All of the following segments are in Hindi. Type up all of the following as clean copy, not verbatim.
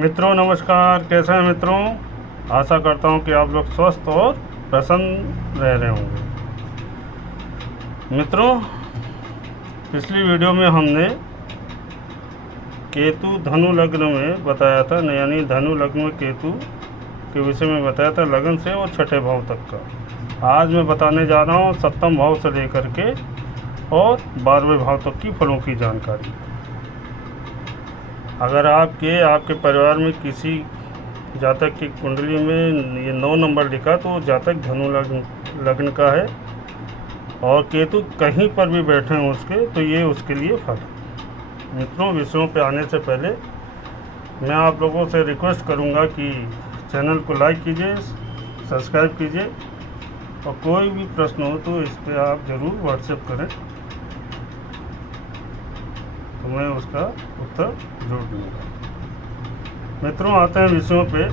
मित्रों नमस्कार, कैसे हैं मित्रों। आशा करता हूं कि आप लोग स्वस्थ और प्रसन्न रह रहे होंगे। मित्रों, पिछली वीडियो में हमने केतु धनु लग्न में बताया था, यानी धनु लग्न में केतु के विषय में बताया था, लगन से और छठे भाव तक का। आज मैं बताने जा रहा हूं सप्तम भाव से लेकर के और 12वें भाव तक की फलों की जानकारी। अगर आपके परिवार में किसी जातक की कुंडली में ये 9 नंबर लिखा तो जातक धनु लग्न का है, और केतु कहीं पर भी बैठे हैं उसके, तो ये उसके लिए फल है। मित्रों, विषयों पे आने से पहले मैं आप लोगों से रिक्वेस्ट करूंगा कि चैनल को लाइक कीजिए, सब्सक्राइब कीजिए, और कोई भी प्रश्न हो तो इस पर आप ज़रूर व्हाट्सएप करें, तो मैं उसका उत्तर जरूर दूंगा। मित्रों, आते हैं विषयों पे।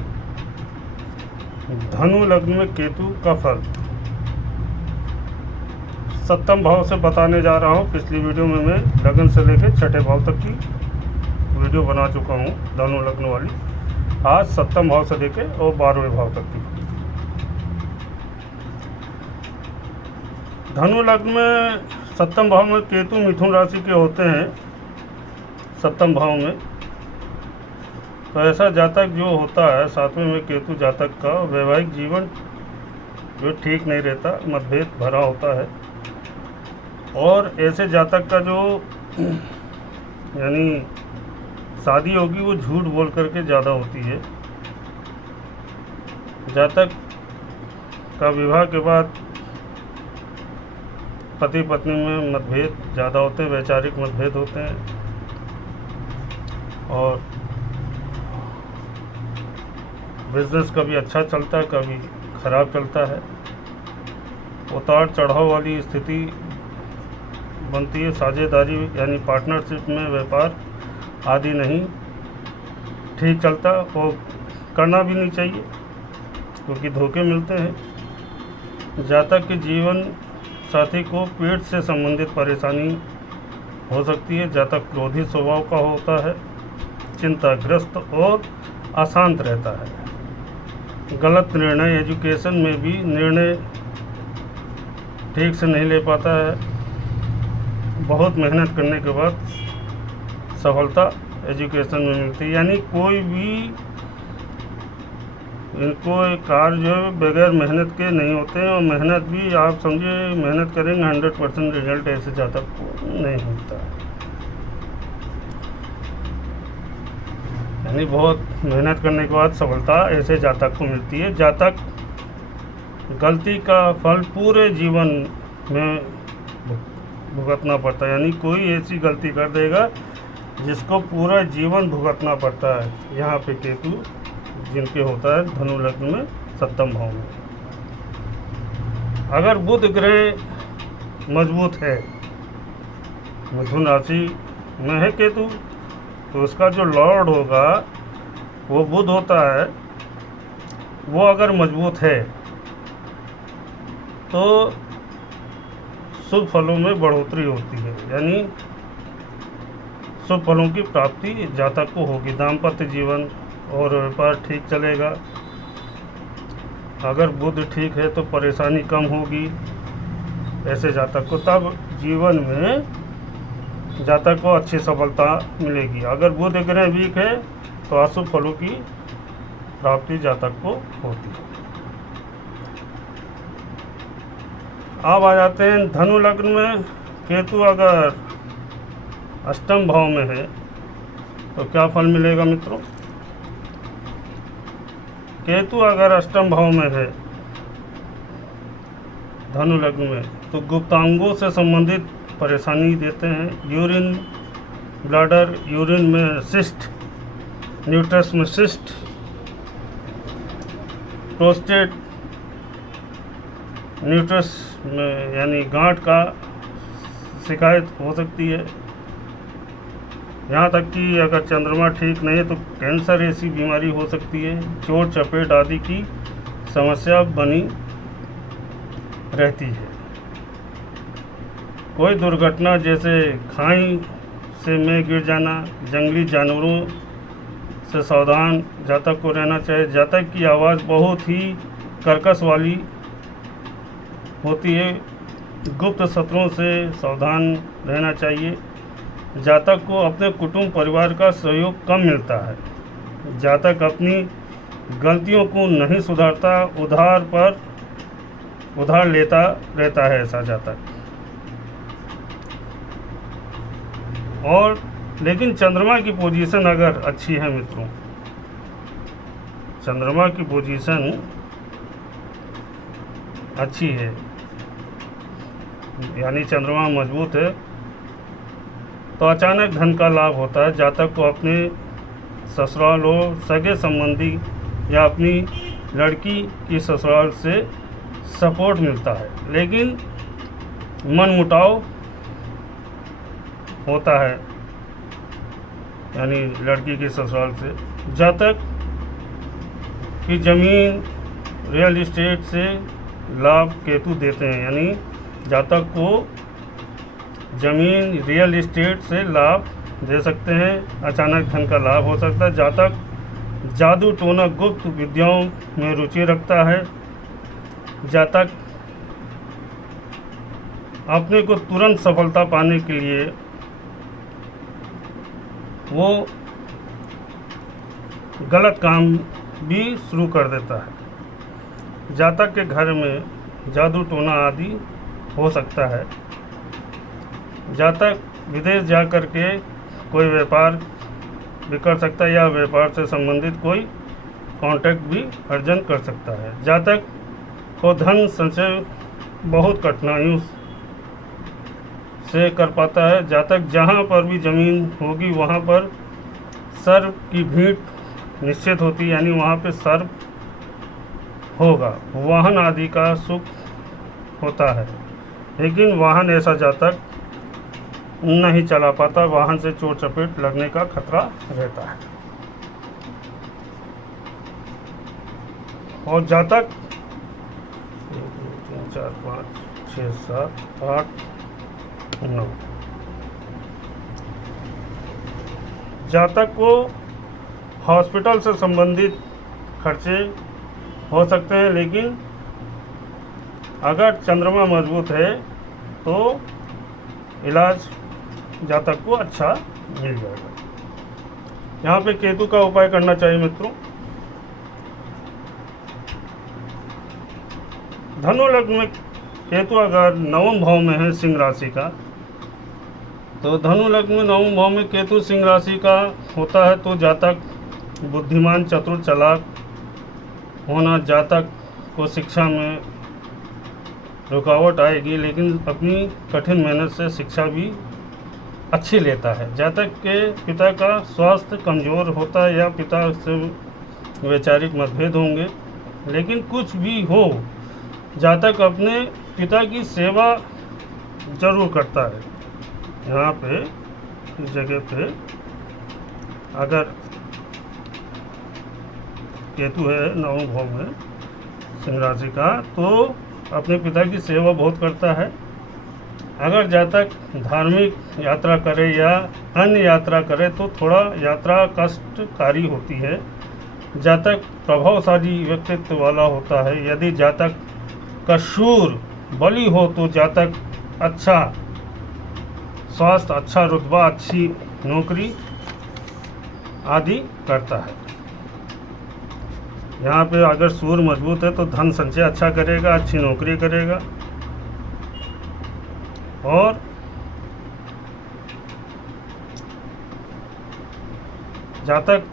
धनु लग्न में केतु का फल सप्तम भाव से बताने जा रहा हूँ। पिछली वीडियो में मैं लगन से लेकर छठे भाव तक की वीडियो बना चुका हूँ, धनु लग्न वाली। आज सप्तम भाव से लेकर और 12वें भाव तक की। धनु लग्न में सप्तम भाव में केतु मिथुन राशि के होते हैं। सप्तम भाव में तो ऐसा जातक जो होता है, 7वें में केतु जातक का वैवाहिक जीवन जो ठीक नहीं रहता, मतभेद भरा होता है। और ऐसे जातक का जो यानी शादी होगी वो झूठ बोल करके ज़्यादा होती है। जातक का विवाह के बाद पति पत्नी में मतभेद ज़्यादा होते हैं, वैचारिक मतभेद होते हैं, और बिजनेस कभी अच्छा चलता है, कभी खराब चलता है। उतार चढ़ाव वाली स्थिति बनती है। साझेदारी यानी पार्टनरशिप में व्यापार आदि नहीं ठीक चलता, और करना भी नहीं चाहिए क्योंकि धोखे मिलते हैं। जातक के जीवन साथी को पेट से संबंधित परेशानी हो सकती है। जातक क्रोधी स्वभाव का होता है, चिंताग्रस्त और अशांत रहता है। गलत निर्णय, एजुकेशन में भी निर्णय ठीक से नहीं ले पाता है। बहुत मेहनत करने के बाद सफलता एजुकेशन में मिलती है। यानी कोई भी इनको कार्य जो है बगैर मेहनत के नहीं होते हैं, और मेहनत भी आप समझिए मेहनत करेंगे 100% रिजल्ट ऐसे जातक को नहीं मिलता है। यानी बहुत मेहनत करने के बाद सफलता ऐसे जातक को मिलती है। जातक गलती का फल पूरे जीवन में भुगतना पड़ता है। यानी कोई ऐसी गलती कर देगा जिसको पूरा जीवन भुगतना पड़ता है। यहाँ पे केतु जिनके होता है धनु लग्न में सप्तम भाव में। अगर बुध ग्रह मजबूत है, मिथुन राशि में है केतु, तो उसका जो लॉर्ड होगा वो बुध होता है। वो अगर मजबूत है तो शुभ फलों में बढ़ोतरी होती है, यानी शुभ फलों की प्राप्ति जातक को होगी। दाम्पत्य जीवन और व्यापार ठीक चलेगा। अगर बुध ठीक है तो परेशानी कम होगी ऐसे जातक को। तब जीवन में जातक को अच्छी सफलता मिलेगी। अगर बुध ग्रह वीक है तो अशुभ फलों की प्राप्ति जातक को होती है। अब आ जाते हैं धनु लग्न में केतु अगर अष्टम भाव में है तो क्या फल मिलेगा मित्रों। केतु अगर अष्टम भाव में है धनु लग्न में तो गुप्तांगों से संबंधित परेशानी देते हैं। यूरिन ब्लैडर, यूरिन में सिस्ट, न्यूट्रस में सिस्ट, प्रोस्टेट, न्यूट्रस में यानी गांठ का शिकायत हो सकती है। यहाँ तक कि अगर चंद्रमा ठीक नहीं है तो कैंसर ऐसी बीमारी हो सकती है। चोट चपेट आदि की समस्या बनी रहती है। कोई दुर्घटना जैसे खाई से में गिर जाना, जंगली जानवरों से सावधान जातक को रहना चाहिए। जातक की आवाज़ बहुत ही कर्कश वाली होती है। गुप्त शत्रुओं से सावधान रहना चाहिए। जातक को अपने कुटुंब परिवार का सहयोग कम मिलता है। जातक अपनी गलतियों को नहीं सुधारता, उधार लेता रहता है ऐसा जातक। और लेकिन चंद्रमा की पोजीशन अगर अच्छी है मित्रों, चंद्रमा की पोजीशन अच्छी है यानी चंद्रमा मजबूत है, तो अचानक धन का लाभ होता है। जातक को अपने ससुराल हो, सगे संबंधी या अपनी लड़की की ससुराल से सपोर्ट मिलता है, लेकिन मनमुटाव होता है यानी लड़की के ससुराल से। जातक की जमीन रियल एस्टेट से लाभ केतु देते हैं, यानी जातक को जमीन रियल एस्टेट से लाभ दे सकते हैं। अचानक धन का लाभ हो सकता है। जातक जादू टोना गुप्त विद्याओं में रुचि रखता है। जातक अपने को तुरंत सफलता पाने के लिए वो गलत काम भी शुरू कर देता है। जातक के घर में जादू टोना आदि हो सकता है। जातक विदेश जाकर के कोई व्यापार भी कर सकता है या व्यापार से संबंधित कोई कॉन्टैक्ट भी अर्जन कर सकता है। जातक को धन संचय बहुत कठिनाइयों से कर पाता है। जातक जहाँ पर भी जमीन होगी वहाँ पर सर्प की भीड़ निश्चित होती है, यानी वहाँ पे सर्प होगा। वाहन आदि का सुख होता है, लेकिन वाहन ऐसा जातक नहीं चला पाता। वाहन से चोट चपेट लगने का खतरा रहता है। और जातक 1 2 3 4 5 6 7 8 9 जातक को हॉस्पिटल से संबंधित खर्चे हो सकते हैं, लेकिन अगर चंद्रमा मजबूत है तो इलाज जातक को अच्छा मिल जाएगा। यहाँ पे केतु का उपाय करना चाहिए मित्रों। धनु लग्न में केतु अगर नवम भाव में है सिंह राशि का, तो धनु लग्न में नवम भाव में केतु सिंह राशि का होता है तो जातक बुद्धिमान, चतुर, चालाक होना। जातक को शिक्षा में रुकावट आएगी, लेकिन अपनी कठिन मेहनत से शिक्षा भी अच्छी लेता है। जातक के पिता का स्वास्थ्य कमज़ोर होता है या पिता से वैचारिक मतभेद होंगे, लेकिन कुछ भी हो जातक अपने पिता की सेवा जरूर करता है। यहाँ पे इस जगह पे अगर केतु है नवम भाव में सिंह राशि का, तो अपने पिता की सेवा बहुत करता है। अगर जातक धार्मिक यात्रा करे या अन्य यात्रा करे तो थोड़ा यात्रा कष्टकारी होती है। जातक प्रभावशाली व्यक्तित्व वाला होता है। यदि जातक का शूर बलि हो तो जातक अच्छा स्वास्थ्य, अच्छा रुतबा, अच्छी नौकरी आदि करता है। यहाँ पे अगर सूर्य मजबूत है तो धन संचय अच्छा करेगा, अच्छी नौकरी करेगा। और जातक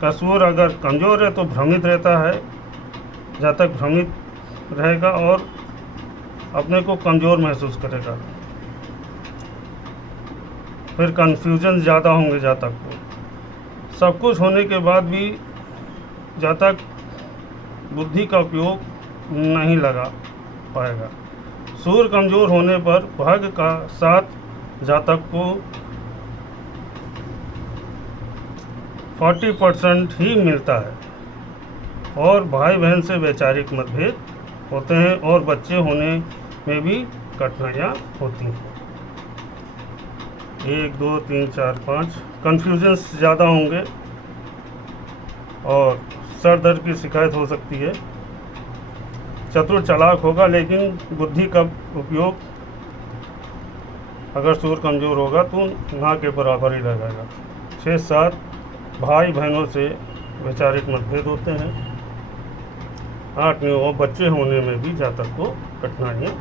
का सूर्य अगर कमज़ोर है तो भ्रमित रहता है। जातक भ्रमित रहेगा और अपने को कमज़ोर महसूस करेगा। फिर कन्फ्यूजन ज़्यादा होंगे जातक को। सब कुछ होने के बाद भी जातक बुद्धि का उपयोग नहीं लगा पाएगा। सूर्य कमज़ोर होने पर भाग्य का साथ जातक को 40% ही मिलता है और भाई बहन से वैचारिक मतभेद होते हैं और बच्चे होने में भी कठिनाइयाँ होती हैं। 1 2 3 4 5 कन्फ्यूजन्स ज़्यादा होंगे और सर दर्द की शिकायत हो सकती है। चतुर चालाक होगा लेकिन बुद्धि का उपयोग अगर सूर्य कमज़ोर होगा तो ना के बराबर ही रहेगा। 6 7 भाई बहनों से वैचारिक मतभेद होते हैं। 8 9 बच्चे होने में भी जातक को कठिनाइयाँ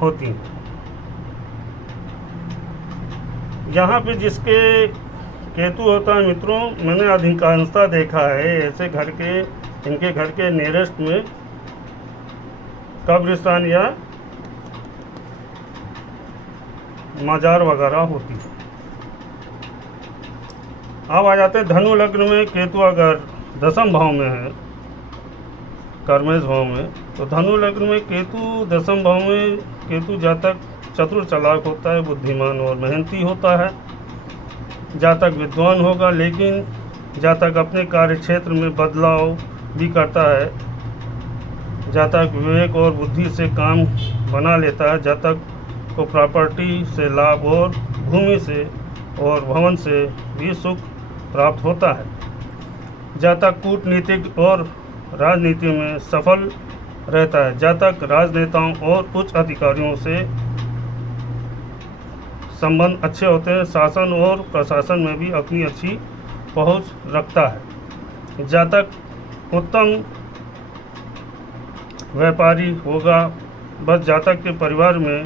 होती हैं। यहाँ पे जिसके केतु होता है मित्रों, मैंने अधिकांशता देखा है ऐसे घर के, इनके घर के नियरेस्ट में कब्रिस्तान या मजार वगैरह होती है। अब आ जाते हैं धनु लग्न में केतु अगर 10वें भाव में है, कर्मेश भाव में, तो धनु लग्न में केतु 10वें भाव में केतु जातक चतुर चालाक होता है, बुद्धिमान और मेहनती होता है। जातक विद्वान होगा लेकिन जातक अपने कार्य क्षेत्र में बदलाव भी करता है। जातक विवेक और बुद्धि से काम बना लेता है। जातक को प्रॉपर्टी से लाभ और भूमि से और भवन से भी सुख प्राप्त होता है। जातक कूटनीतिक और राजनीति में सफल रहता है। जातक राजनेताओं और उच्च अधिकारियों से संबंध अच्छे होते हैं। शासन और प्रशासन में भी अपनी अच्छी पहुंच रखता है। जातक उत्तम व्यापारी होगा, बस जातक के परिवार में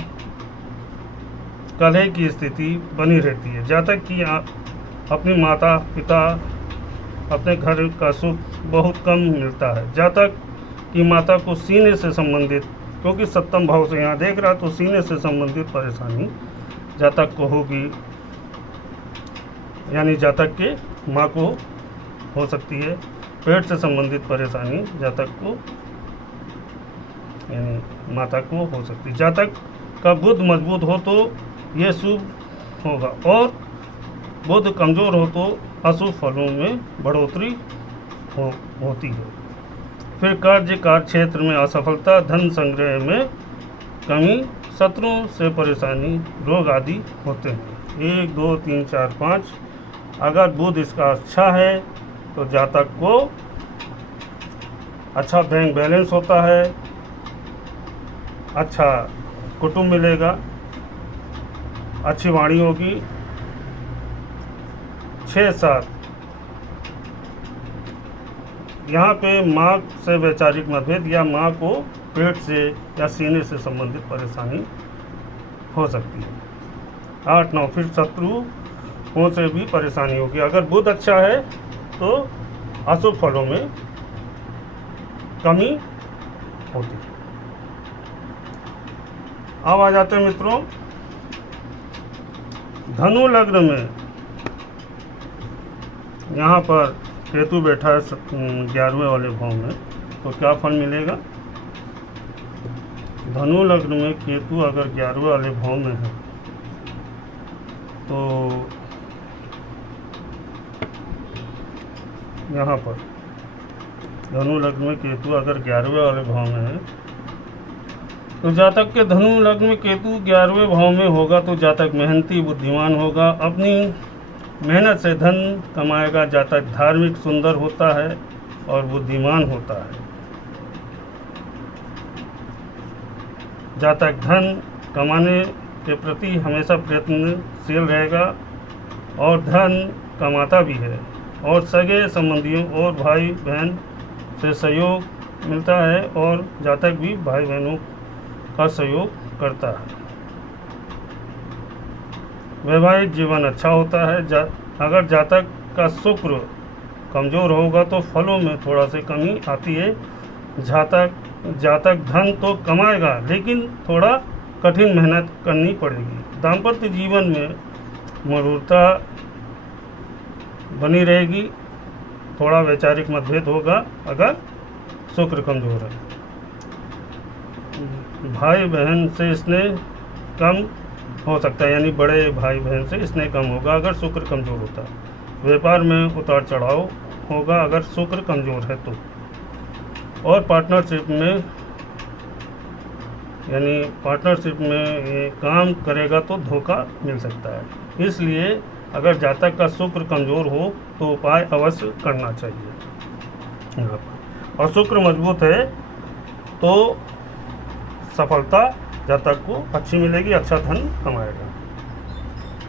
कलह की स्थिति बनी रहती है। जातक की अपनी माता पिता अपने घर का सुख बहुत कम मिलता है। जातक की माता को सीने से संबंधित, क्योंकि 7वें भाव से यहाँ देख रहा, तो सीने से संबंधित परेशानी जातक को होगी, यानी जातक के माँ को हो सकती है। पेट से संबंधित परेशानी जातक को यानी माता को हो सकती है। जातक का बुध मजबूत हो तो ये शुभ होगा और बुध कमज़ोर हो तो अशुभ फलों में बढ़ोतरी होती है। फिर कार्य क्षेत्र में असफलता, धन संग्रह में कमी, शत्रुओं से परेशानी, रोग आदि होते हैं। 1 2 3 4 5 अगर बुध इसका अच्छा है तो जातक को अच्छा बैंक बैलेंस होता है, अच्छा कुटुंब मिलेगा, अच्छी वाणी होगी। 6 7 यहाँ पे माँ से वैचारिक मतभेद या माँ को पेट से या सीने से संबंधित परेशानी हो सकती है। 8 9 फिर शत्रुओं से भी परेशानी होगी। अगर बुध अच्छा है तो अशुभ फलों में कमी होती है। अब आ जाते हैं मित्रों धनु लग्न में, यहाँ पर केतु बैठा है 11वें वाले भाव में, तो क्या फल मिलेगा। धनु लग्न में केतु अगर 11वें वाले भाव में है तो यहाँ पर धनु लग्न में केतु अगर 11वें वाले भाव में है तो जातक के धनु लग्न में केतु 11वें भाव में होगा तो जातक मेहनती बुद्धिमान होगा, अपनी मेहनत से धन कमाएगा। जातक धार्मिक सुंदर होता है और बुद्धिमान होता है। जातक धन कमाने के प्रति हमेशा प्रयत्नशील रहेगा और धन कमाता भी है और सगे संबंधियों और भाई बहन से सहयोग मिलता है और जातक भी भाई बहनों का सहयोग करता है। वैवाहिक जीवन अच्छा होता है। अगर जातक का शुक्र कमज़ोर होगा तो फलों में थोड़ा सी कमी आती है। जातक धन तो कमाएगा लेकिन थोड़ा कठिन मेहनत करनी पड़ेगी। दाम्पत्य जीवन में मधुरता बनी रहेगी। थोड़ा वैचारिक मतभेद होगा अगर शुक्र कमज़ोर है। भाई बहन से स्नेह कम हो सकता है, यानी बड़े भाई बहन से स्नेह कम होगा अगर शुक्र कमज़ोर होता है। व्यापार में उतार चढ़ाव होगा अगर शुक्र कमज़ोर है तो। और पार्टनरशिप में ये काम करेगा तो धोखा मिल सकता है। इसलिए अगर जातक का शुक्र कमज़ोर हो तो उपाय अवश्य करना चाहिए यहाँ पर। और शुक्र मजबूत है तो सफलता जातक को अच्छी मिलेगी, अच्छा धन कमाएगा।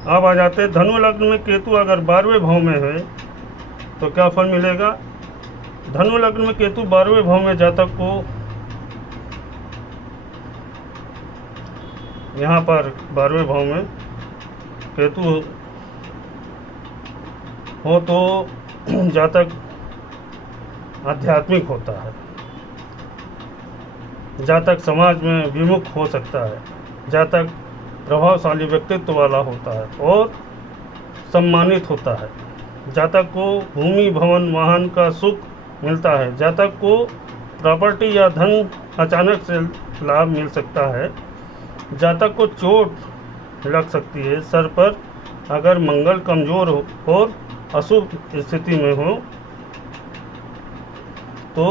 अब आ जाते हैं धनु लग्न में केतु अगर 12वें भाव में है तो क्या फल मिलेगा। धनु लग्न में केतु 12वें भाव में जातक को यहाँ पर 12वें भाव में केतु हो तो जातक आध्यात्मिक होता है, जातक समाज में विमुख हो सकता है, जातक प्रभावशाली व्यक्तित्व वाला होता है और सम्मानित होता है, जातक को भूमि भवन वाहन का सुख मिलता है, जातक को प्रॉपर्टी या धन अचानक से लाभ मिल सकता है, जातक को चोट लग सकती है सर पर अगर मंगल कमज़ोर हो और अशुभ स्थिति में हो तो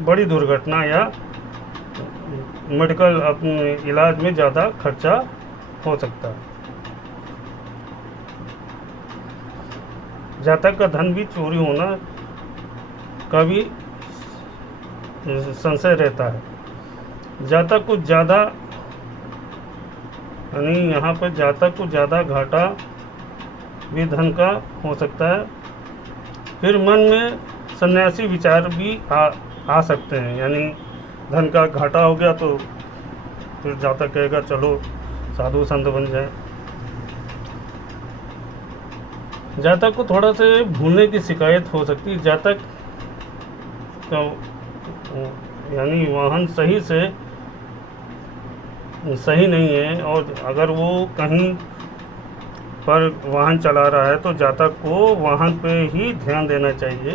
बड़ी दुर्घटना या मेडिकल अपने इलाज में ज़्यादा खर्चा हो सकता है। जातक का धन भी चोरी होना का भी संशय रहता है। जातक को ज़्यादा यानी यहाँ पर जातक को ज़्यादा घाटा भी धन का हो सकता है। फिर मन में सन्यासी विचार भी आ सकते हैं, यानी धन का घाटा हो गया तो फिर जातक कहेगा चलो साधु संत बन जाए। जातक को थोड़ा से भूलने की शिकायत हो सकती है। जातक का यानी वाहन सही नहीं है और अगर वो कहीं पर वाहन चला रहा है तो जातक को वाहन पे ही ध्यान देना चाहिए,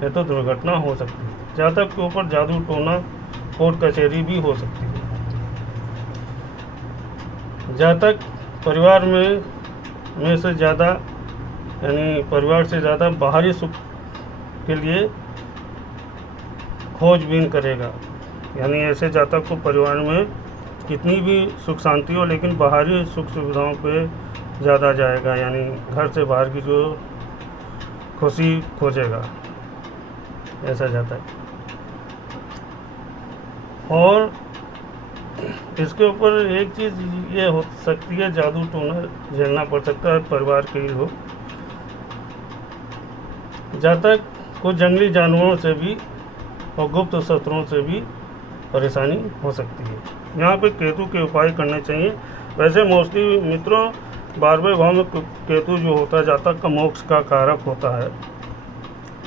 नहीं तो दुर्घटना हो सकती है। जातक के ऊपर जादू टोना कोर्ट कचहरी भी हो सकती है। जातक परिवार में से ज़्यादा यानी परिवार से ज़्यादा बाहरी सुख के लिए खोजबीन करेगा, यानी ऐसे जातक को परिवार में कितनी भी सुख शांति हो लेकिन बाहरी सुख सुविधाओं पे ज़्यादा जाएगा, यानी घर से बाहर की जो खुशी खोजेगा ऐसा जातक। और इसके ऊपर एक चीज़ ये हो सकती है, जादू टोना झेलना पड़ सकता है परिवार के ही लोग। जातक को जंगली जानवरों से भी और गुप्त शस्त्रों से भी परेशानी हो सकती है। यहाँ पे केतु के उपाय करने चाहिए। वैसे मोस्टली मित्रों 12वें भाव में केतु जो होता है जातक का मोक्ष का कारक होता है,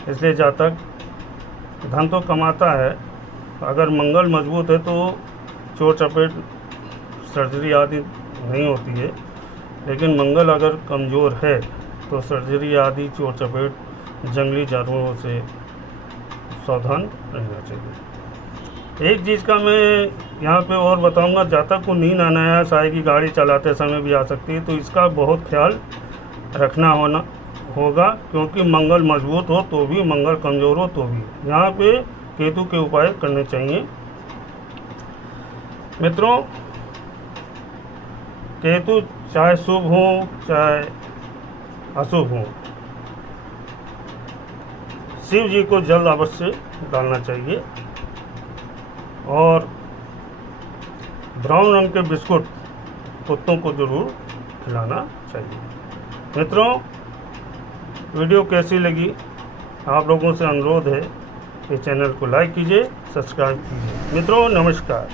इसलिए जातक धन तो कमाता है। अगर मंगल मजबूत है तो चोट चपेट सर्जरी आदि नहीं होती है, लेकिन मंगल अगर कमज़ोर है तो सर्जरी आदि चोट चपेट जंगली जानवरों से सावधान रहना चाहिए। एक चीज़ का मैं यहाँ पे और बताऊँगा, जातक को नींद अनायास आएगी, गाड़ी चलाते समय भी आ सकती है, तो इसका बहुत ख्याल रखना होगा क्योंकि मंगल मजबूत हो तो भी, मंगल कमज़ोर हो तो भी। यहाँ पे केतु के उपाय करने चाहिए। मित्रों केतु चाहे शुभ हो चाहे अशुभ हो, शिव जी को जल अवश्य डालना चाहिए और ब्राउन रंग के बिस्कुट कुत्तों को जरूर खिलाना चाहिए। मित्रों वीडियो कैसी लगी, आप लोगों से अनुरोध है कि चैनल को लाइक कीजिए, सब्सक्राइब कीजिए। मित्रों नमस्कार।